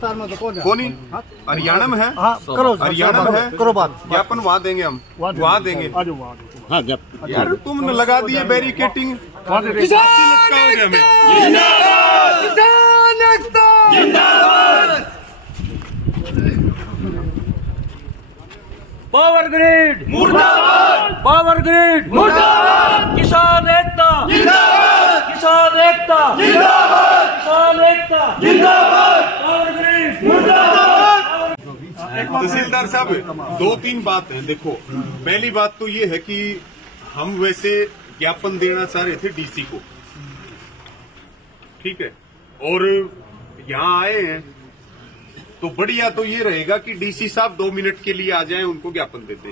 विस्तार में तो कौन हरियाणा में है। हाँ करो, हरियाणा में है, करो बात। ज्ञापन वहाँ देंगे हम, वहाँ देंगे। हाँ यार तुमने लगा दिए बैरिकेटिंग, पावर ग्रिड मुर्दाबाद, पावर ग्रिड मुर्दाबाद, किसान एकता जिंदाबाद, किसान एकता जिंदाबाद, किसान एकता जिंदाबाद, पावर ग्रिड मुर्दाबाद। तहसीलदार साहब 2-3 बात है। देखो, पहली बात तो ये है कि हम वैसे ज्ञापन देना चाह रहे थे डीसी को, ठीक है, और यहाँ आए हैं तो बढ़िया तो ये रहेगा कि डीसी साहब 2 मिनट के लिए आ जाएं, उनको ज्ञापन देते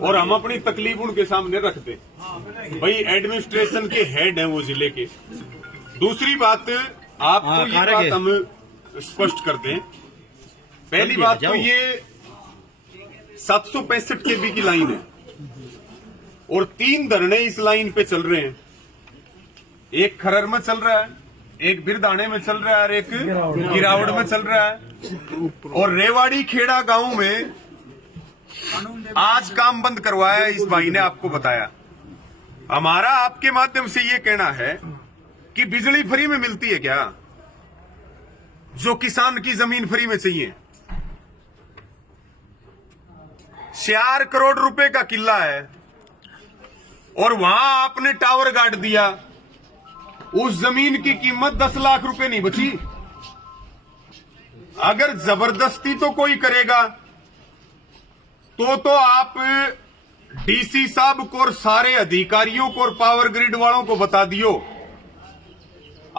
और हम अपनी तकलीफ उनके सामने रख दें। भाई एडमिनिस्ट्रेशन के हेड हैं वो जिले के। दूसरी बात, आपको ये बात हम स्पष्ट कर दें। पहली बात तो ये 765 केबी की लाइन है और 3 धरने इस लाइन पे चल रहे हैं। एक खरर में चल रहा है, एक बिरदाने में चल रहा है और एक गिरावड़ में चल रहा है। और रेवाड़ी खेड़ा गांव में आज काम बंद करवाया इस भाई ने, आपको बताया। हमारा आपके माध्यम से ये कहना है कि बिजली फ्री में मिलती है क्या, जो किसान की जमीन फ्री में चाहिए? 4 करोड़ रुपए का किला है और वहां आपने टावर गाड़ दिया। उस जमीन की कीमत 10 लाख रुपए नहीं बची। अगर जबरदस्ती तो कोई करेगा तो आप डीसी साहब को और सारे अधिकारियों को और पावर ग्रिड वालों को बता दियो।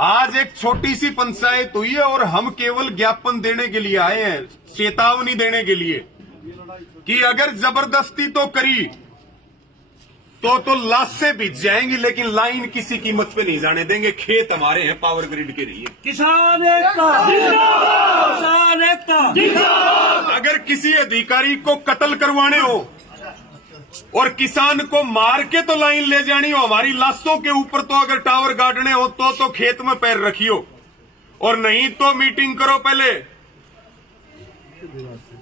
आज एक छोटी सी पंचायत हुई है और हम केवल ज्ञापन देने के लिए आए हैं, चेतावनी देने के लिए कि अगर जबरदस्ती तो करी तो लाशें बिछ जाएंगी, लेकिन लाइन किसी कीमत पे नहीं जाने देंगे। खेत हमारे हैं, पावर ग्रिड के नहीं है। किसान एकता जिंदाबाद, किसान एकता जिंदाबाद। अगर किसी अधिकारी को कत्ल करवाने हो और किसान को मार के तो लाइन ले जानी हो, हमारी लाशों के ऊपर तो अगर टावर गाड़ने हो तो खेत में पैर रखियो, और नहीं तो मीटिंग करो। पहले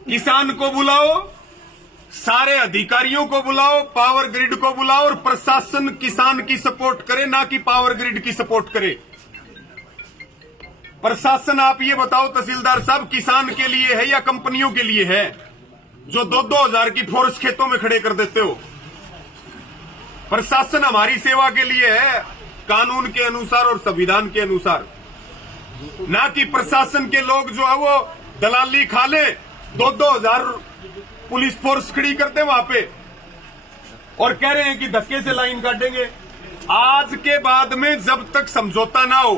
किसान को बुलाओ, सारे अधिकारियों को बुलाओ, पावर ग्रिड को बुलाओ, और प्रशासन किसान की सपोर्ट करे, ना कि पावर ग्रिड की सपोर्ट करे। प्रशासन आप ये बताओ तहसीलदार साहब, किसान के लिए है या कंपनियों के लिए है जो 2-2 हजार की फोर्स खेतों में खड़े कर देते हो? प्रशासन हमारी सेवा के लिए है, कानून के अनुसार और संविधान के अनुसार, ना कि प्रशासन के लोग जो है वो दलाली खा ले, 2-2 हजार पुलिस फोर्स खड़ी करते वहां पे और कह रहे हैं कि धक्के से लाइन काटेंगे। आज के बाद में जब तक समझौता ना हो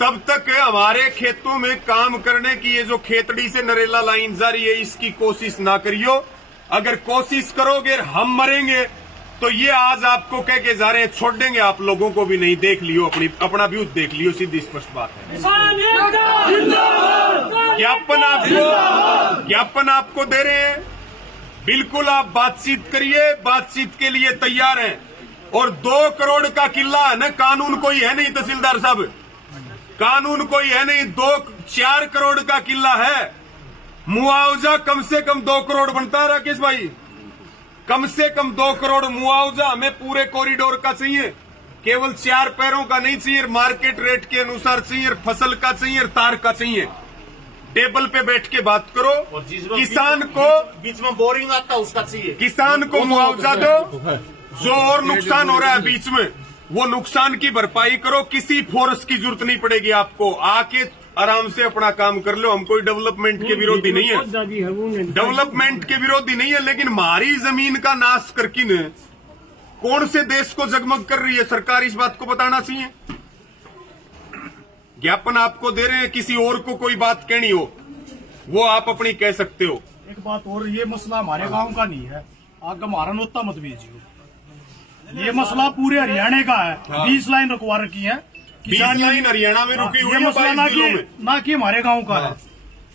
तब तक हमारे खेतों में काम करने की ये जो खेतड़ी से नरेला लाइन जारी है, इसकी कोशिश ना करियो। अगर कोशिश करोगे हम मरेंगे तो ये आज आपको कह के जा रहे हैं, छोड़ देंगे आप लोगों को भी नहीं। देख लियो, अपना व्यू देख लियो, सीधी स्पष्ट बात है। ज्ञापन आपको दे रहे हैं, बिल्कुल आप बातचीत करिए, बातचीत के लिए तैयार हैं। और 2 करोड़ का किला है ना, कानून कोई है नहीं तहसीलदार साहब, कानून कोई है नहीं। 4 करोड़ का किला है, मुआवजा कम से कम 2 करोड़ बनता है राकेश भाई, कम से कम 2 करोड़ मुआवजा हमें पूरे कॉरिडोर का चाहिए, केवल 4 पैरों का नहीं चाहिए, मार्केट रेट के अनुसार चाहिए, फसल का चाहिए, तार का चाहिए। टेबल पे बैठ के बात करो, किसान को बीच में बोरिंग आता है उसका चाहिए, किसान को मुआवजा दो, जो और नुकसान हो रहा है बीच में वो नुकसान की भरपाई करो। किसी फोर्स की जरूरत नहीं पड़ेगी आपको, आके आराम से अपना काम कर लो। हम कोई डेवलपमेंट के विरोधी नहीं है, डेवलपमेंट के विरोधी नहीं है, लेकिन हमारी जमीन का नाश करके न कौन से देश को जगमग कर रही है सरकार, इस बात को बताना चाहिए। ज्ञापन आपको दे रहे हैं, किसी और को कोई बात कहनी हो वो आप अपनी कह सकते हो। एक बात और, ये मसला हमारे गांव का नहीं है, आग हमारा नोता मत भेजियो। ये मसला पूरे हरियाणा का है। 20 लाइन रुकवा रखी है, 20 लाइन हरियाणा में रुकी हुई है, ये मसला ना कि हमारे गांव का है।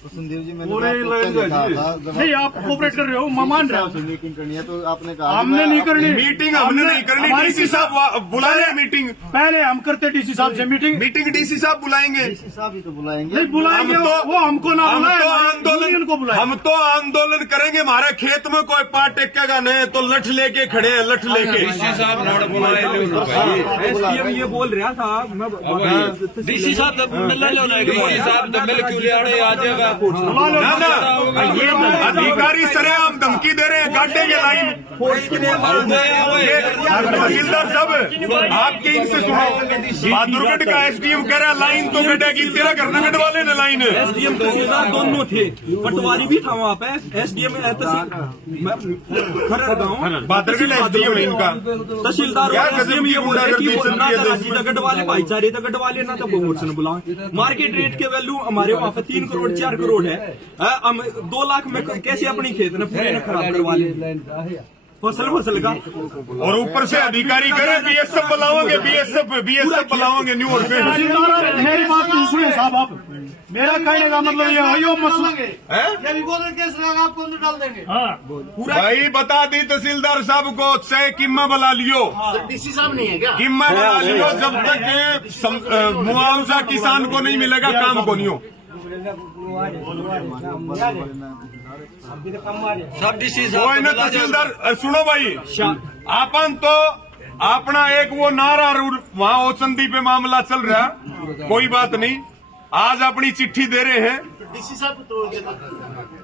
संदीप जी मैंने पूरे आपको लाइन पहले कहा जी। था, जब नहीं आप कोऑपरेट कर रहे हो, मैं मान रहा आपसे हूँ। मीटिंग करनी है तो आपने कहा हमने नहीं करनी मीटिंग हमने नहीं करनी, हमारी डीसी साहब बुलाए मीटिंग। पहले हम करते डीसी साहब से मीटिंग। मीटिंग डीसी साहब बुलाएंगे। डीसी साहब ही तो बुलाएंगे। नहीं बुलाएंगे, हम तो- वो हमको ना हम बुलाए, तो हमारी आंदोलन यूनियन को बुलाए। हम तो आंदोलन करेंगे। हमारे खेत में कोई पार टेकेगा नहीं तो लठ लेके खड़े हैं, लठ लेके। एसडीएम ये बोल रहा था, मैं डीसी साहब मिलने लो ना, डीसी साहब तो मिल क्यों ले आ रहे आ जाएगा बुला लो। ना ना, ये अधिकारी सरेआम धमकी दे रहे हैं, गाड़े के लाइन। तहसीलदार साहब आपके इनसे सुनो, बहादुरगढ़ का एसडीएम कह रहा लाइन तो गड्ढेगी, तेरा घर न गढ़वाले ने लाइन। एसडीएम तहसीलदार दोनों थे, पटवारी भी था वहाँ पे। एसडीएम खरड़ गाँव बहादुरगढ़ एसडीएम है इनका। तहसीलदार क्या और एसडीएम ये बोल रहे कि गजब की ना गुंडागर्दी तो गढ़वाले भाईचारे तो गढ़वाले ना तो मोर्चा बुला। मार्केट रेट के वैल्यू हमारे वहाँ पे 3 करोड़ 4 करोड़ है। हम 2 लाख में कैसे अपनी खेत ने पूरे न खराब करवा ले फसल का। और ऊपर से अधिकारी करे बीएसएफ बुलाओगे, बीएसएफ बुलाओगे न्यू और तहसीलदार मेरी बात नहीं सुने साहब, आप मेरा कहने का मतलब ये है, यो मसला हैं? केस लगा आपको अंदर डाल देंगे। हाँ भाई बता दी तहसीलदार साहब को, चाहे किम्मा बुला लियो, डीसी साहब नहीं है क्या? किम्मा बुला लियो, जब तक मुआवजा किसान को नहीं मिलेगा काम को नहीं हो। सब डीसी वो है ना तहसीलदार, सुनो भाई, आपन तो अपना एक वो नारा वहाँ ओचंदी पे मामला चल रहा, कोई बात नहीं। आज अपनी चिट्ठी दे रहे हैं, डीसी साहब को तो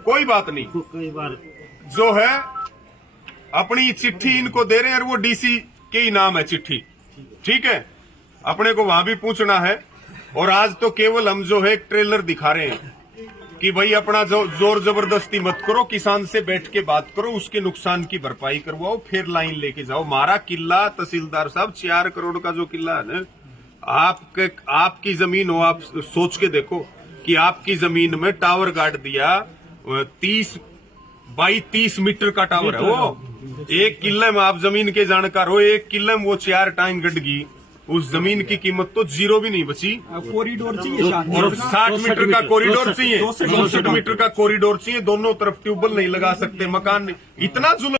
कोई बात नहीं। कई बार जो है अपनी चिट्ठी इनको दे रहे हैं और वो डीसी के ही नाम है चिट्ठी, ठीक है। अपने को वहां भी पूछना है। और आज तो केवल हम जो है एक ट्रेलर दिखा रहे हैं कि भाई अपना जो जोर जबरदस्ती मत करो, किसान से बैठ के बात करो, उसके नुकसान की भरपाई करवाओ, फिर लाइन लेके जाओ। हमारा किला तहसीलदार साहब 4 करोड़ का जो किला है ना, आपकी जमीन हो, आप सोच के देखो कि आपकी जमीन में टावर गाड़ दिया, 30 बाई 30 मीटर का टावर है वो। एक किले में आप जमीन के जानकार हो, एक किले में वो 4 टांग गड्ढगी, उस जमीन की कीमत तो 0 भी नहीं बची। कॉरिडोर चाहिए और 60 मीटर का कॉरिडोर चाहिए, 64 मीटर का कॉरिडोर चाहिए, दोनों तरफ ट्यूबवेल नहीं लगा सकते, मकान नहीं, इतना जुल्म